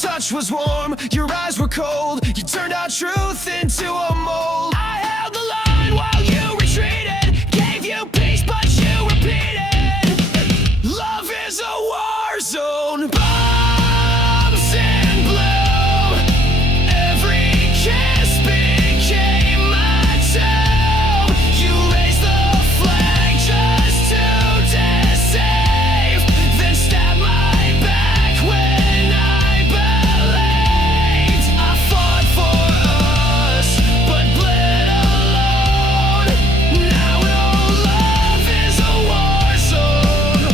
touch was warm, your eyes were cold. You turned our truth into a mold. I held the line while you retreated, gave you peace but you repeated. Love is a war zone. Bombs in blue. Every kiss became my tomb. You raised the flag just to deceive, then stabbed my back when I believed. I fought for us, but bled alone. Now no love is a war zone.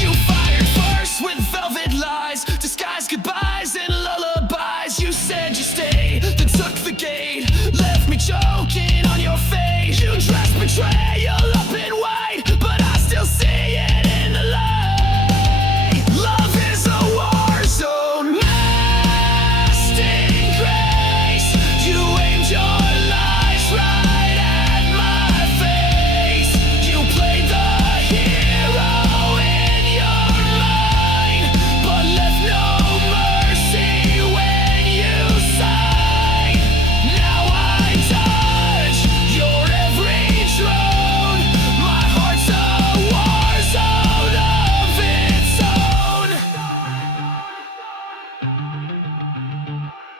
You fired first with velvet lies, disguised goodbyes and lullabies. You said you stayed, then took the gate, left me choking on your face. You dressed betrayal up in white, but I still see it in the light. Love is a war zone. Masked in grace, you aimed your lies right at my face. You played the hero in your mind, but left no mercy when you sighed. Now I touch your every drone. My heart's a war zone of its own.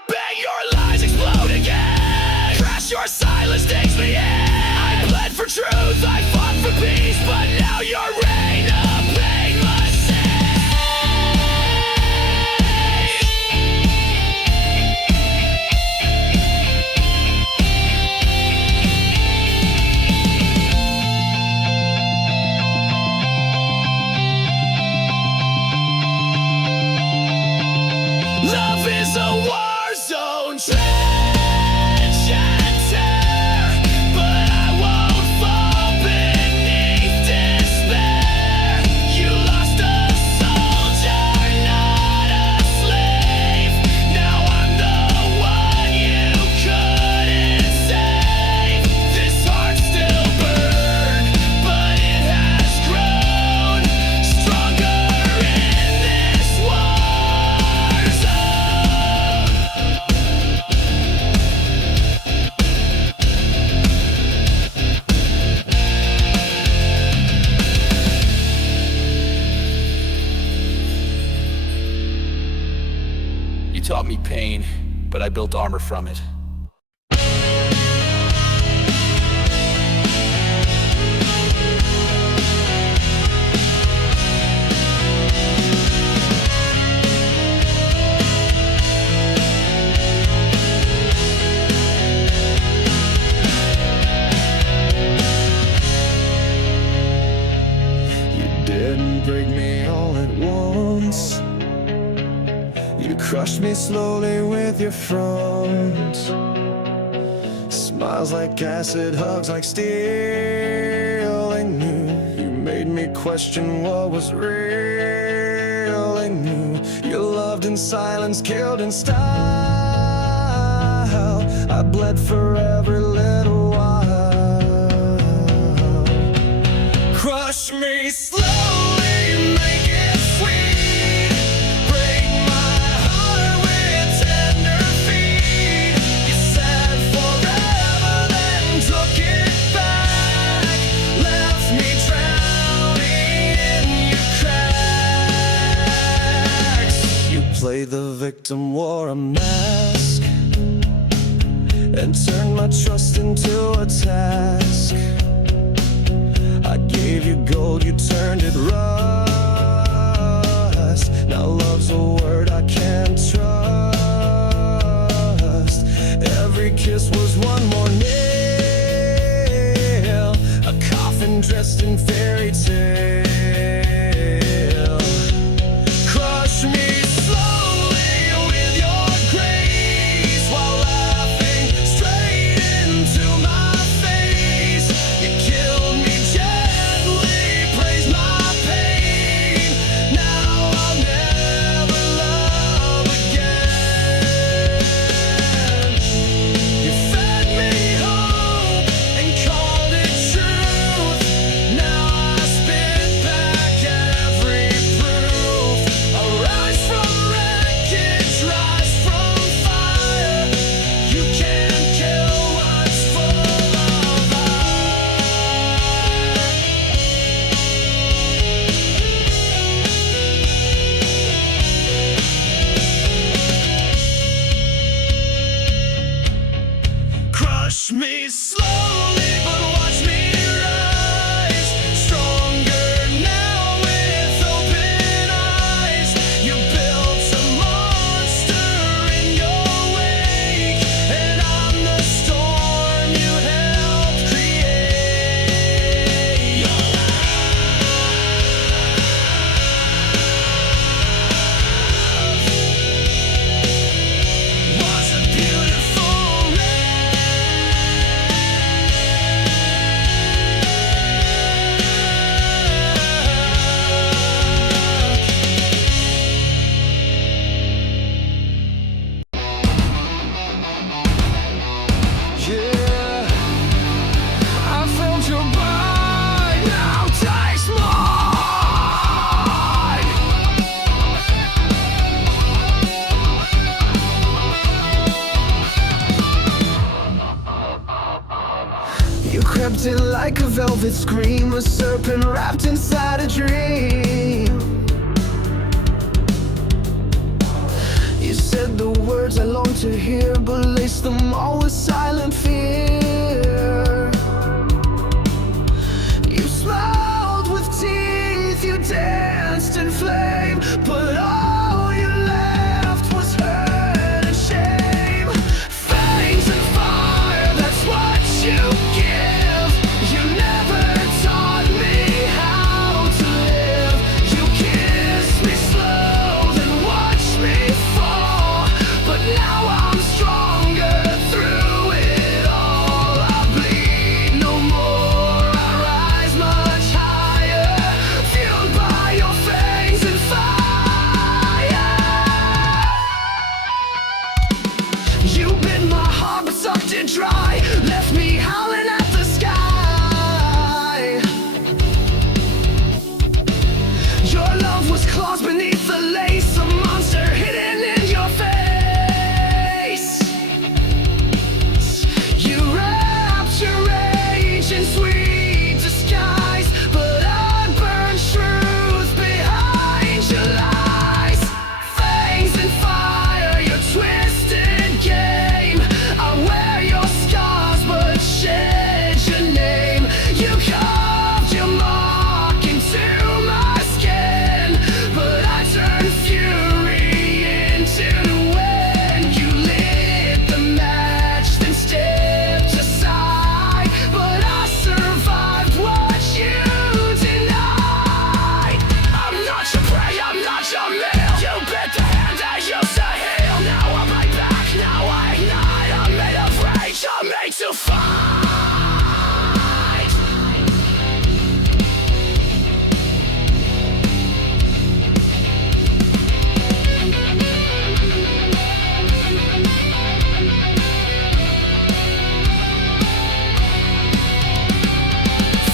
Bang, your lies explode again. Crash, your silence takes me in. I bled for truth, I fought for peace, but now your reign of pain must Love is a war zone, trench and tear, but I won't fall beneath despair. You lost a soldier, not a slave. Now I'm the one you couldn't save. This heart still burns, but it has grown stronger in this war zone. You taught me pain, but I built armor from it. You didn't break me all at once. You crushed me slowly with your front. Smiles like acid, hugs like steel. I knew you made me question what was real. I knew you loved in silence, killed in style. I bled for every little while. Crush me slowly, make it sweet. Break my heart with tender feet. You said forever, then took it back. Left me drowning in your cracks. You played the victim, wore a mask, and turned my trust into a task. I gave you gold, you turned it rust. Now love's a word I can't trust. Every kiss was one more nail, a coffin dressed in fairy tale. Crush me slowly with your grace, while laughing straight into my face. You killed me gently, praised my pain. Now I'll never love again. You fed me hope and called it crept in like a velvet scream, a serpent wrapped inside a dream. You said the words I longed to hear, but laced them all with silent fear. You smiled with teeth, you danced in flame, but all you left was hurt and shame. Fangs and fire, that's what you give. You never taught me how to live. You kissed me slow, then watched me fall, but now I'm stronger through it all. I bleed no more, I rise much higher, fueled by your fangs and fire. You bit my heart but sucked it dry, left me howling at the sky. Your love was claws beneath the lace, a monster hidden in your face. You wrapped your rage in sweet disguise, but I burned truth behind your lies. Fangs and fire, your twisted game. I wear your scars but shed your name. You carved your mark into my skin, but I turned fury into wind. You lit the match, then stepped aside, but I survived what you denied. I'm not your prey, I'm not your meal. You bit the hand that used to heal. Now I'm right back, now I ignite. I'm made of rage, I'm made to fight.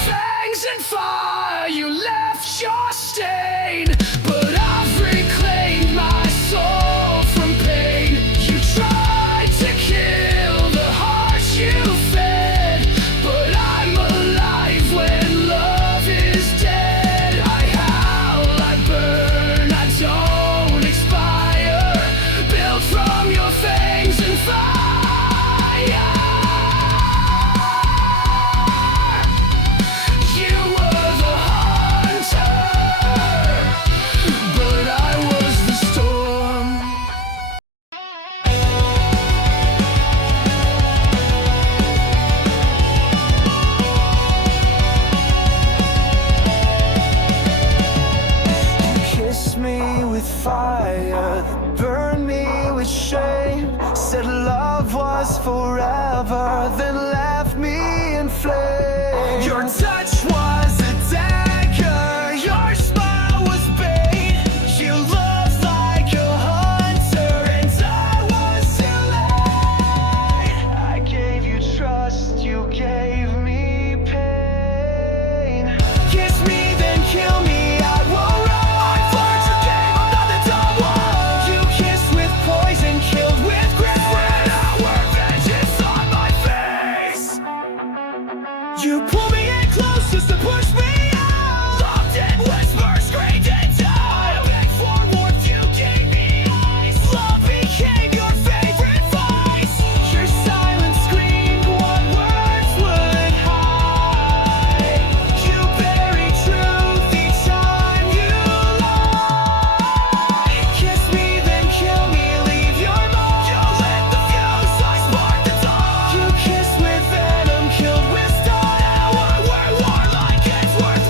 Fangs and fire, you left your stain, but I've reclaimed my soul from pain. You tried to kill the heart you fed, but I'm alive when love is dead. I howl, I burn, I don't expire, built from your fangs and fire. You were the hunter, but I was the storm. You kissed me with fire, burned me with shame, said love was forever, then left me in flames. Your touch was a dagger, your smile was bait. You looked like a hunter and I was too late. I gave you trust, you gave me pain. Kiss me, then kill me, I won't run. I've learned your game, I'm not the dumb one. You kissed with poison, killed with grace. When our vengeance on my face. You pull me in close just to push me out. Locked in whispers, screamed and died. I begged for warmth, you gave me ice. Love became your favorite vice. Your silence screamed what words would hide. You buried truth each time you lie. Kiss me, then kill me, leave your mark. You lit the fuse, I sparked the dark. You kissed with venom, killed with style. Now we're warlike, it's worth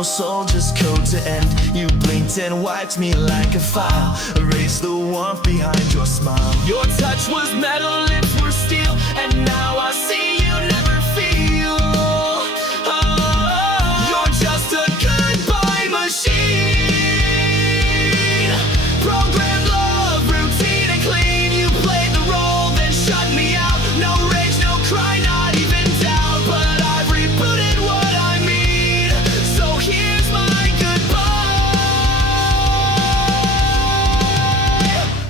no soul, just code to end. You blinked and wiped me like a file, erased the warmth behind your smile. Your touch was metal, lips were steel, and now I see you never feel. Oh, you're just a goodbye machine. Programmed love, routine and clean. You played the role, then shut me out. No rage, no cry, not even doubt. But I've rebooted what I mean, so here's my goodbye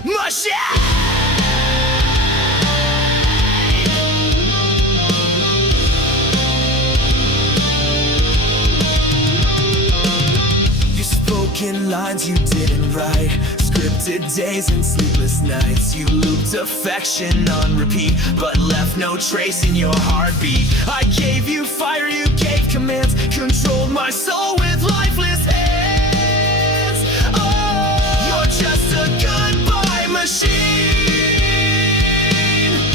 machine. In lines you didn't write, scripted days and sleepless nights. You looped affection on repeat, but left no trace in your heartbeat. I gave you fire, you gave commands, controlled my soul with lifeless hands. Oh, you're just a goodbye machine.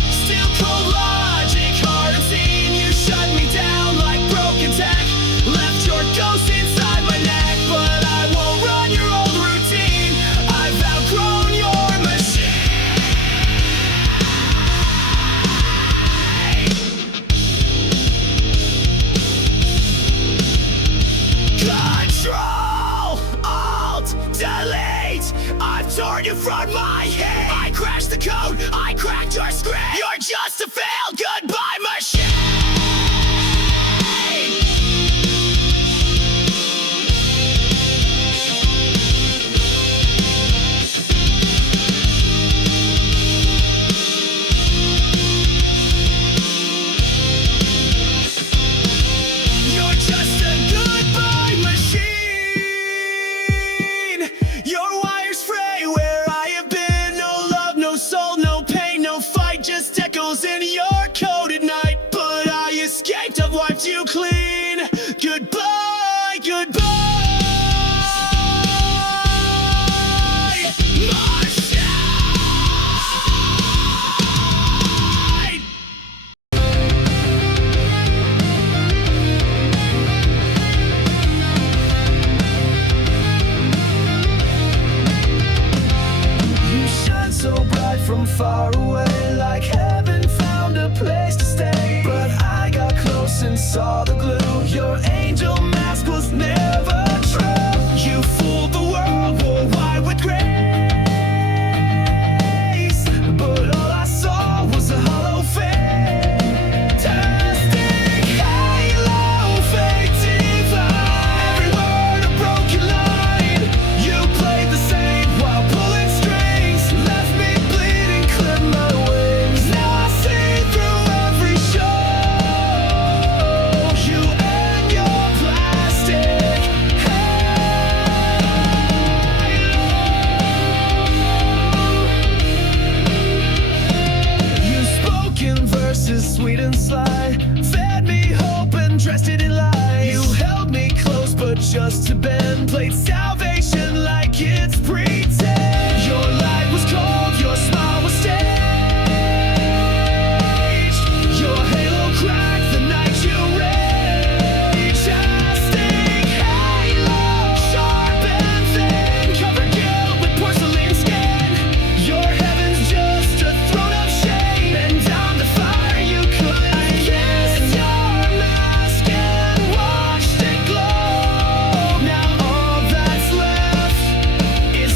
Still cold logic, hard unseen. You shut me down like broken tech, left your ghost inside my neck. But I won't run your old routine, I've outgrown your machine. Control, Alt, Delete, I've torn you from my head. I crashed the code, I cracked your screen. You're just a failed goodbye machine. Just echoes in your code at night, but I escaped, I've wiped you clean. Goodbye, goodbye machine. You shine so bright from far away, like heaven found a place to stay. But I got close and saw the glue. Your angel mask was never true. You fooled the world, wore white with grace, but all I saw was a hollow fantastic halo, fake divine. Every word a broken line. You played the same while pulling strings, left me bleeding, clipped my wings. Now I see through every show, you and your plastic halo. You spoke in verses sweet and sly, fed me hope and dressed it in lies. You held me close but just to bend, played salvation like it's pretend. Your light was cold, your smile was staged. Your halo cracked the night you raged. Majestic halo, sharp and thin, covered guilt with porcelain skin. Your heaven's just a throne of shame, and down the fire you could. I kissed your mask and watched it glow. Now all that's left is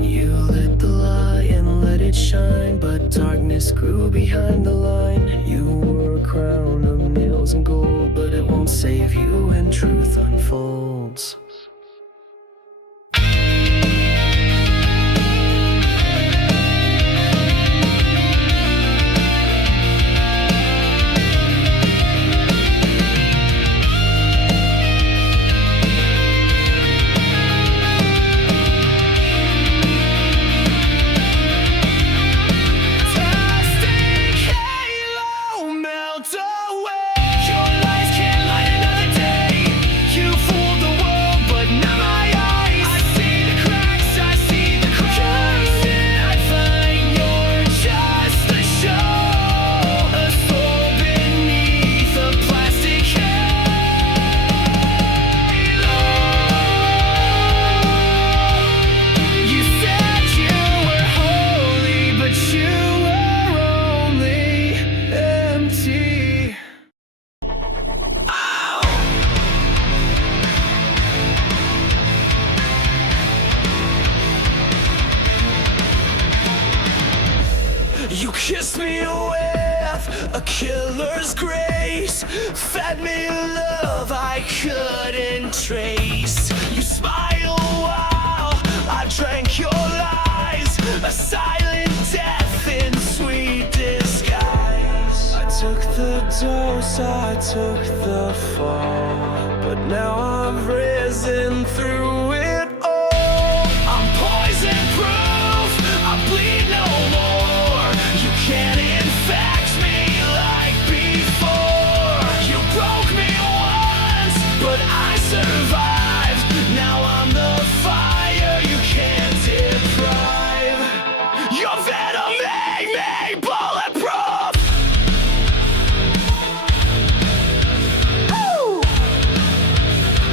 You lit the light and let it shine, but darkness grew behind the line. You wore a crown of nails and gold, but it won't save you when truth unfolds. Your lies can't light another day. You fooled the world You kissed me with a killer's grace, fed me love I couldn't trace. You smiled while I drank your lies, a silent death in sweet disguise. I took the dose, I took the fall, but now I've risen through it all. I'm poison proof, I bleed no more. You can't infect me like before. You broke me once, but I survived. Now I'm the fire you can't deprive. Your venom made me bulletproof. Woo!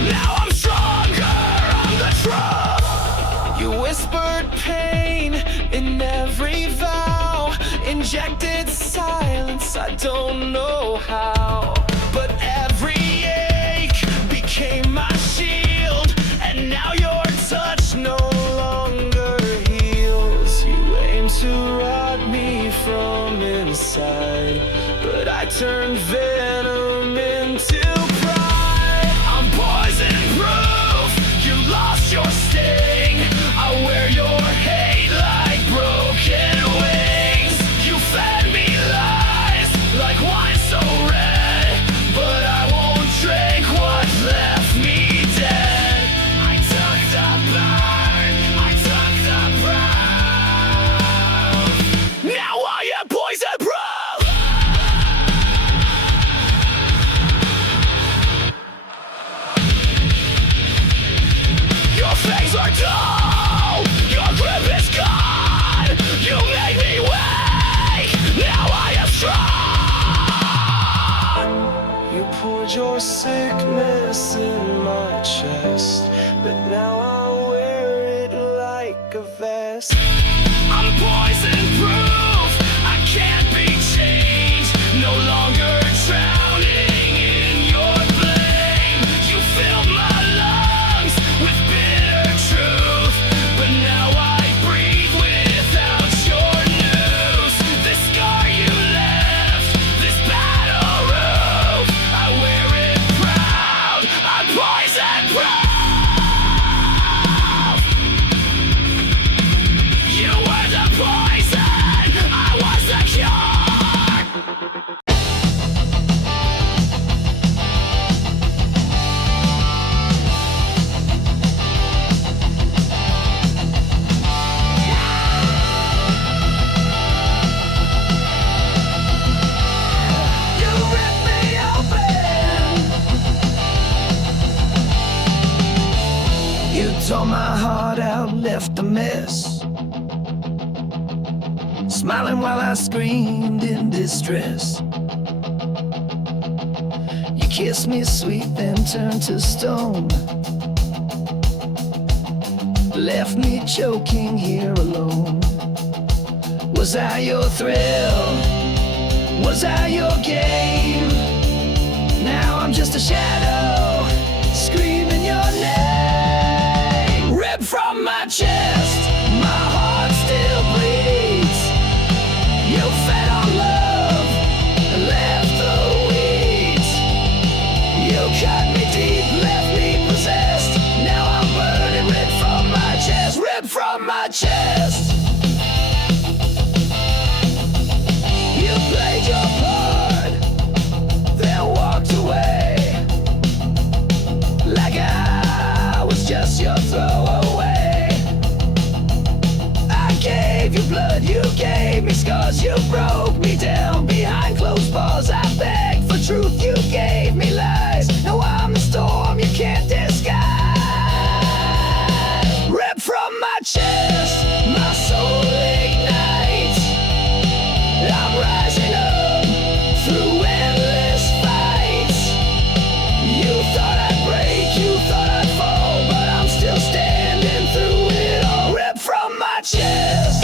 Now I'm stronger, I'm the truth. You whispered pain in every vow, injected silence, I don't know how. But every ache became my shield, and now your touch no longer heals. You aim to rot me from inside, but I turned venom into pride. I'm poison proof, you lost your sting. I wear your hate like broken wings. You fed me lies like wine so red, but I won't drink what left me dead. I took the burn, I took the brown. Now I am poison proof. Your fangs are dull, your grip is gone. You made me weak, now I am strong. You poured your sickness in my chest, but now I wear it like a vest. I'm poison proof, I can't be changed. No longer drowning in your blame. You filled my lungs with bitter truth, but now I breathe without your news. This scar you left, this battle roof, I wear it proud. I'm poison proof. You were the poison, I was the cure. You ripped me open. You tore my heart out, left a mess, smiling while I screamed in distress. You kissed me sweet, then turned to stone, left me choking here alone. Was I your thrill? Was I your game? Now I'm just a shadow, screaming your name. Ripped from my chest, my heart still bleeds. You fed on love and left the weeds. You cut me deep, left me possessed. Now I'm burning, ripped from my chest, ripped from my chest. You played your part, then walked away, like I was just your throwaway. I gave you blood, you gave me scars, you broke me down behind closed bars. I begged for truth, you gave me lies. Now I'm the storm you can't disguise. Ripped from my chest, my soul ignites. I'm rising up through endless fights. You thought I'd break, you thought I'd fall, but I'm still standing through it all. Ripped from my chest.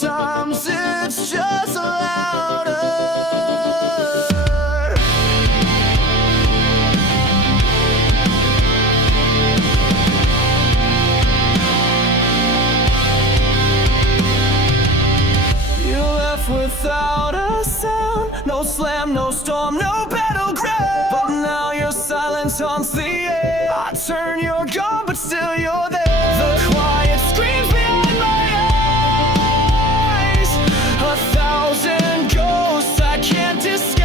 sometimes it's just louder. You left without a sound, no slam, no storm, no battleground. But now your silence haunts the air. I turn, you're gone, but still you're there. The quiet screams behind my eyes, 1,000 ghosts I can't disguise.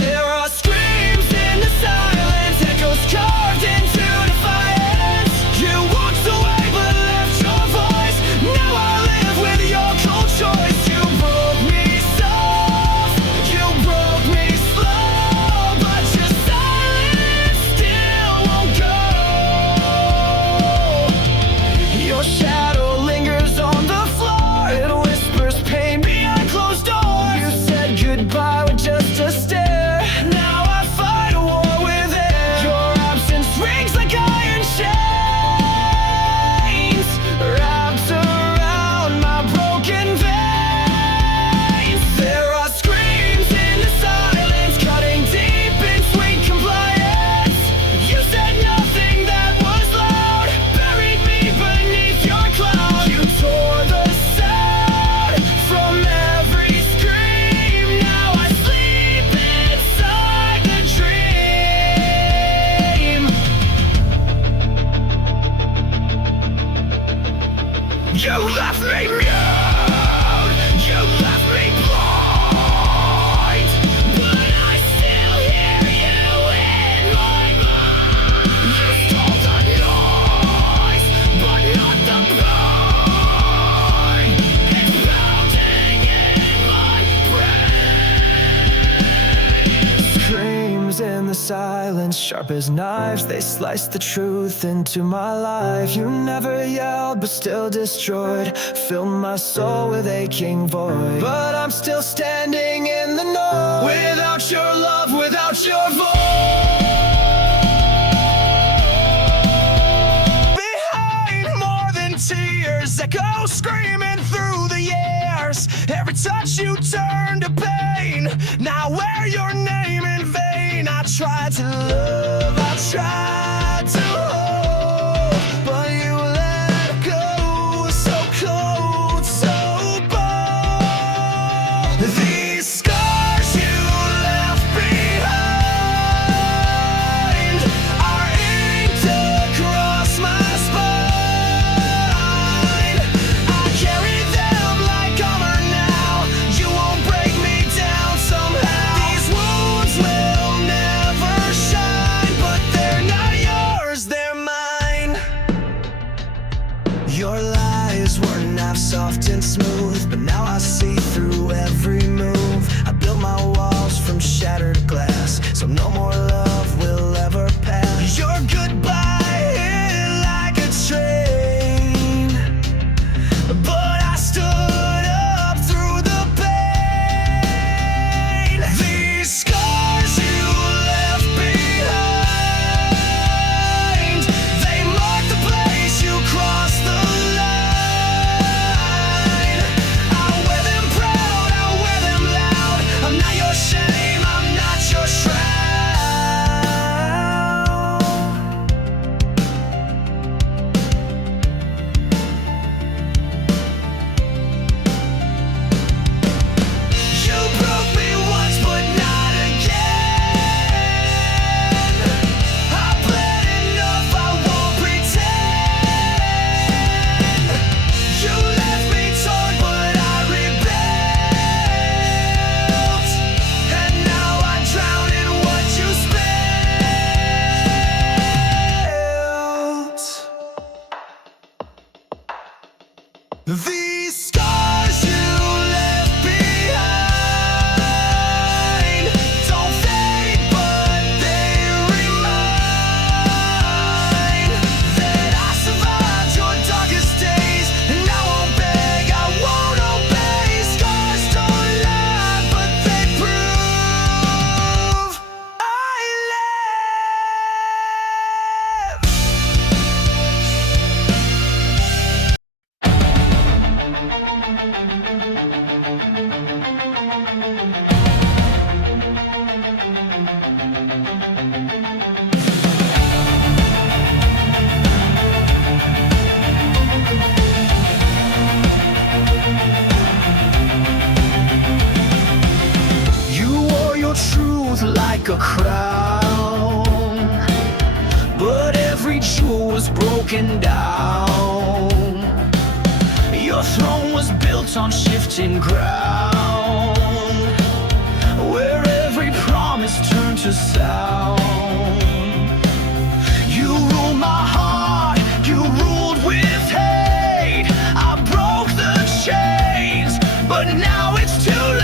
There are screams in the silence, echoes carved into defiance. You walked away but left your voice. Now I live with your cold choice. You broke me soft, you broke me slow, but your silence still won't go. Your shadow lingers on the floor, it whispers pain behind closed doors. You said goodbye with just a stare. Now I fight a war with air. Your absence rings like iron chains, wrapped around my broken veins. There are screams in the silence, cutting deep in sweet compliance. You said nothing that was loud, buried me beneath your cloud. You tore the sound from every scream. Now I sleep inside the dream. You left me mute, you left me blind, but I still hear you in my mind. You stole the noise, but not the pain. It's pounding in my brain. Screams in the silence, sharp as knives, they slice the truth into my life. You never yelled, but still destroyed, filled my soul with aching void. But I'm still standing in the know, without your love, without your voice. Behind more than tears, echo screaming through the years. Every touch you turn to pain, now wear your name in vain. I tried to love, I tried to hold, but you let go, so cold, so bold. These scars you left behind are inked across my spine. I carry them like armor now, you won't break me down somehow. These wounds will never shine, but they're not yours, they're mine. Your lies were not soft and smooth, but now I see through every move. I built my walls from shattered glass, so no more love will ever pass. Your goodbye hit like a train, but I stood up through the pain. These scars you left behind, they mark the place you crossed the line. I wear them proud, I wear them loud. I'm not your shame, I'm not your shroud. Truth like a crown, but every jewel was broken down. Your throne was built on shifting ground, where every promise turned to sound. You ruled my heart, you ruled with hate. I broke the chains, but now it's too late.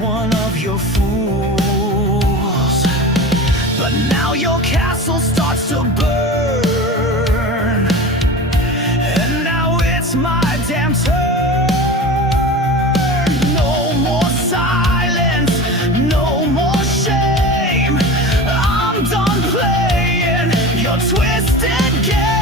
One of your fools, but now your castle starts to burn, and now it's my damn turn. No more silence, no more shame. I'm done playing your twisted game.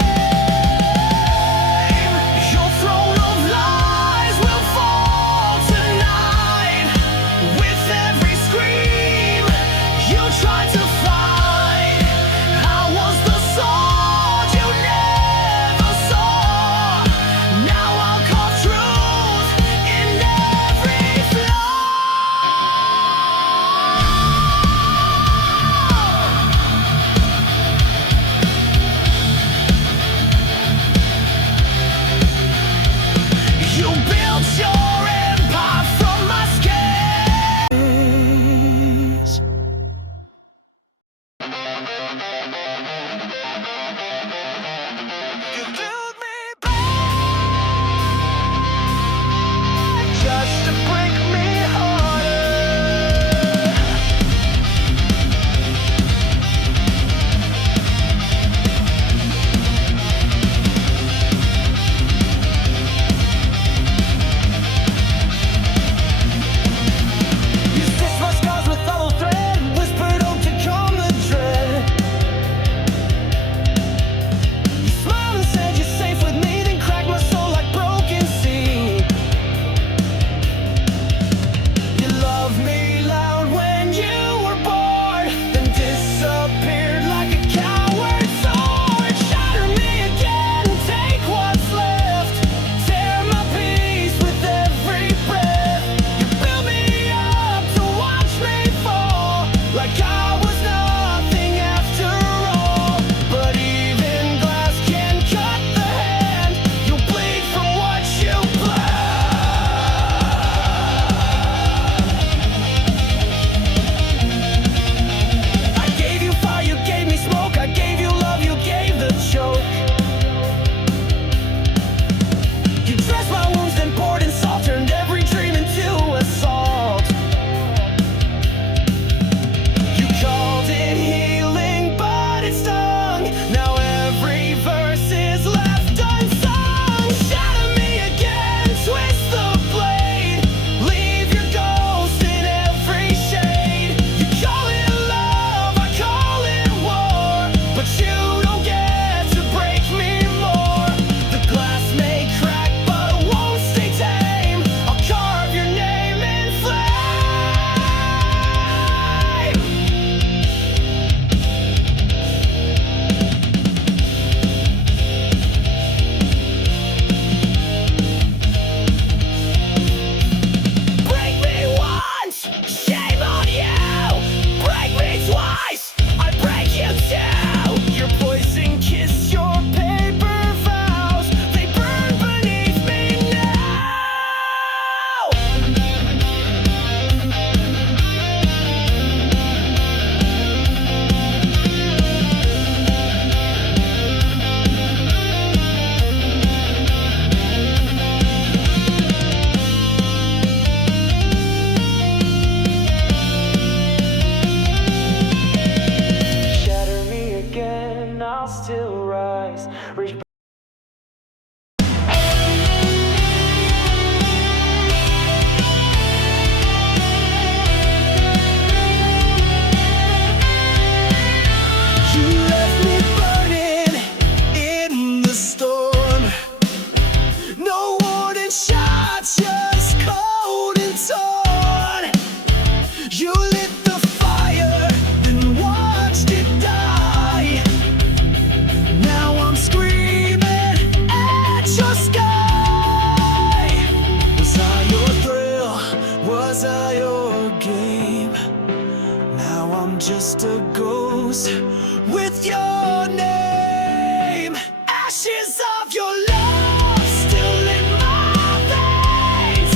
with your name. Ashes of your love still in my veins,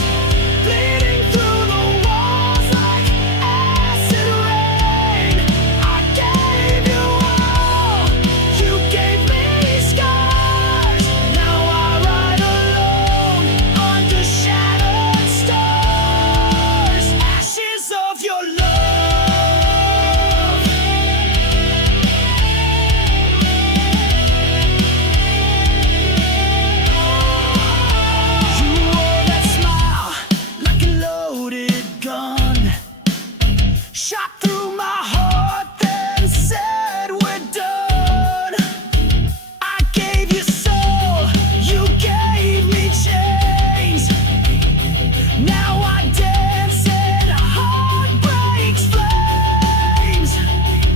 bleeding through the walls like acid rain. I gave you all, you gave me scars. Now I ride alone under shattered stars. Ashes of your love. You wore that smile like a loaded gun, shot through my heart, then said we're done. I gave you soul, you gave me chains. Now I dance in heartbreak's flames.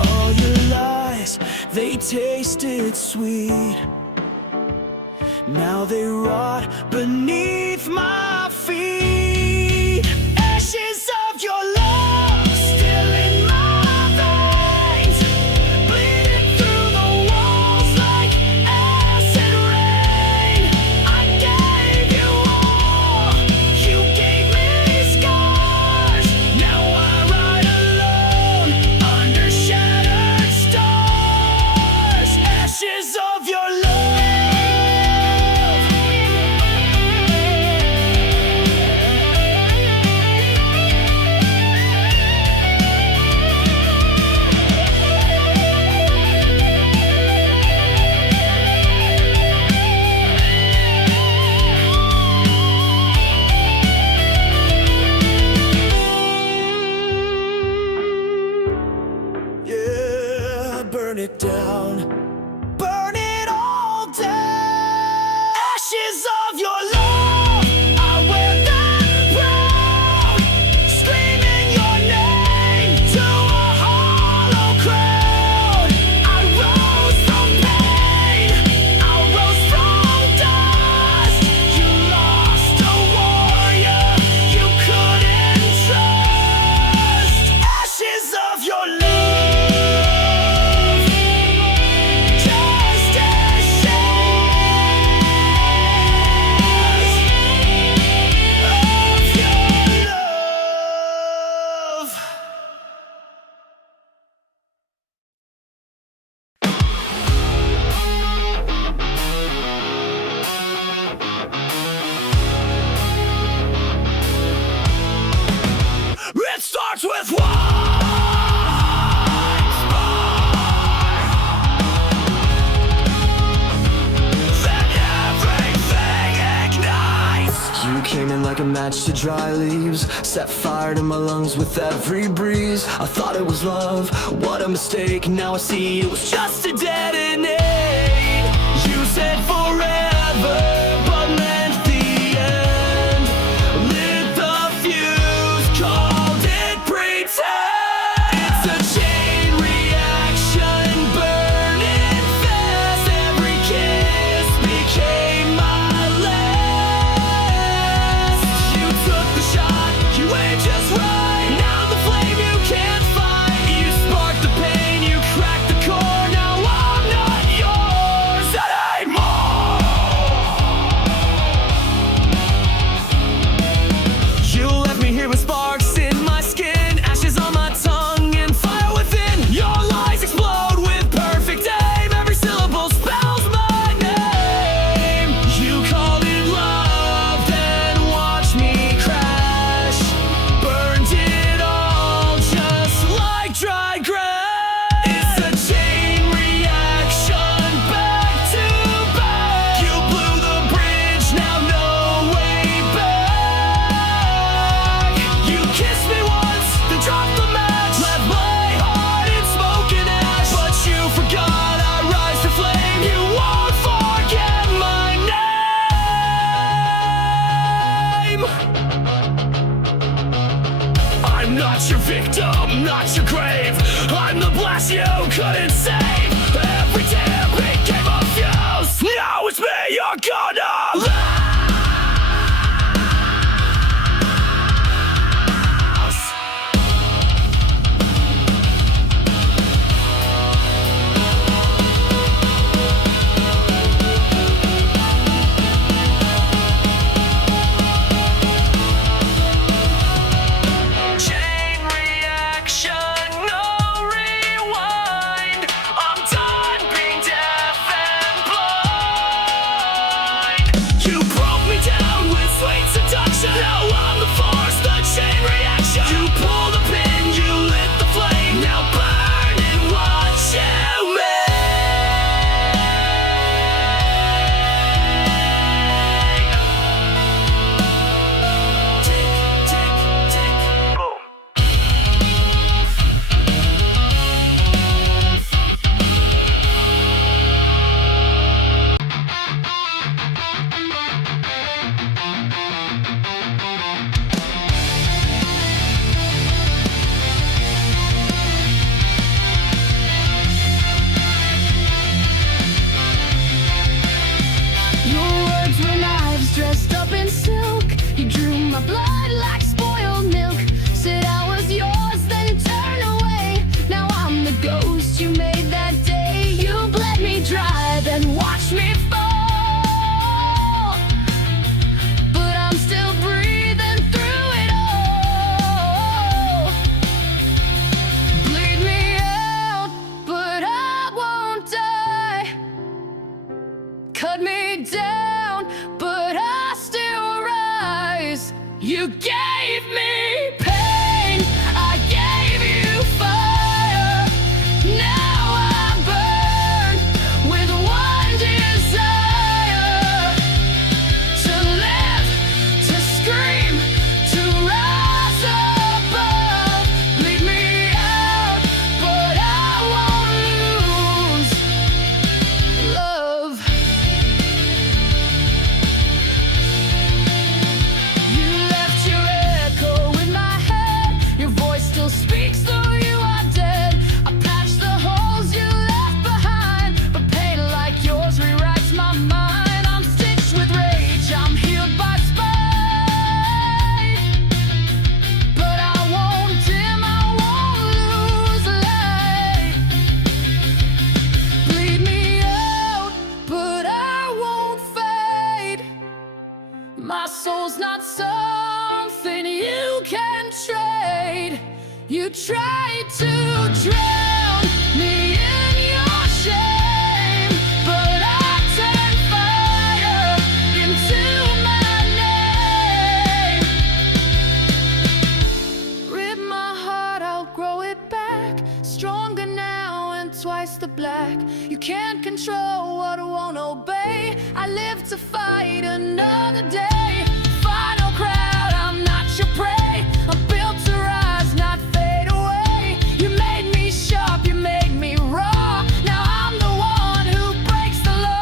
All your lies, they tasted sweet. Now they rot beneath my feet. Ashes of your love still in my veins, bleeding through the walls like acid rain. I gave you all, you gave me scars. Now I ride alone under shattered stars. Ashes of your love. Yeah, burn it down, burn it all down. Ashes of your love, I wear that proud, screaming your name to a hollow crowd. I rose from pain, I rose from dust. You lost a warrior you couldn't trust. Ashes of your love. Just ashes of your love. It starts with one spark, then everything ignites. You came in like a match to dry leaves, set fire to my lungs with every breeze. I thought it was love, what a mistake. Now I see it was just a detonate. You said forever, but meant the end. Lit the fuse, called it pretend. It's a chain reaction, burning fast. Every kiss became my last. You took the shot, you aimed just right. Now the flame you can't fight. You sparked the pain, you cracked the core. Now I'm not yours anymore. You left me here with sparks in my skin, ashes on my tongue, and fire within. Your lies explode with perfect aim. Every syllable spells my name. You called it love, then watched me crash. Burned it all just like dry grass. It's a chain reaction, back to back. You blew the bridge, now no way back. You kissed me once, then dropped the match. Left my heart in smoke and ash. But you forgot I rise to flame. You won't forget my name. I'm not your victim, not your grave. I'm the blast you couldn't save. Every tear became a fuse. Now it's me you're gonna lose. cut me down, but I still rise. You gave me pain, I gave you fire. Now I burn with one desire: to live, to scream, to rise above. Bleed me out, but I won't lose love. You left your echo in my head. Your voice still speaks though you are dead. I patched the holes you left behind, but pain like yours rewrites my mind. I'm stitched with rage, I'm healed by spite, but I won't dim, I won't lose light. Bleed me out, but I won't fade. My soul's not something you can trade. You tried to drown me in your shame, but I turned fire into my name. Rip my heart, I'll grow it back, stronger now and twice the black. You can't control what I won't obey. I live to fight another day. Final crowd, I'm not your prey. I'm built to rise, not fade away. You made me sharp, you made me raw. Now I'm the one who breaks the law.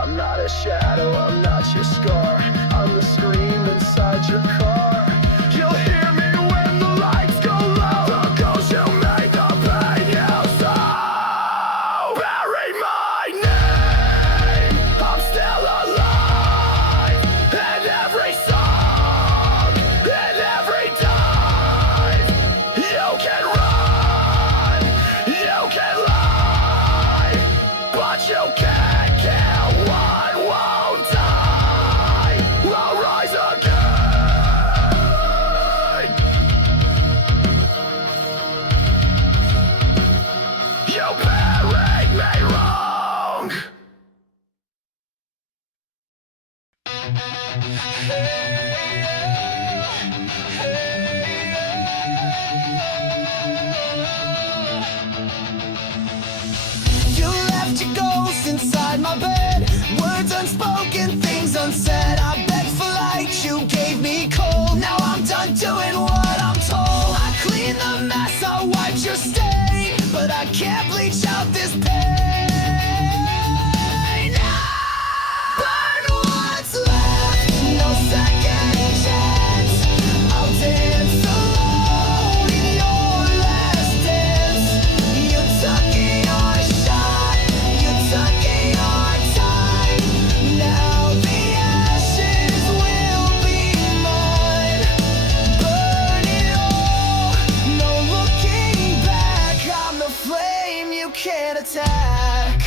I'm not a shadow, I'm not your scar. I'm the scream inside your car. You'll hear me when the lights go low. The ghost you made, the pain you sow. Bury my name, I'm still alive. In every song, in every dive. You can run, you can lie, but you can't kill what won't die. I'll rise again. You buried me wrong. You left your ghost inside my bed. Words unspoken, things unsaid. I begged for light, you gave me cold. Now I'm done doing what I'm told. I cleaned the mess, I wiped your stain, but I can't bleach out this pain. Burn what's left, no second chance. I'll dance alone in your last dance. You took your shot, you took your time. Now the ashes will be mine. Burn it all, no looking back. I'm the flame you can't attack.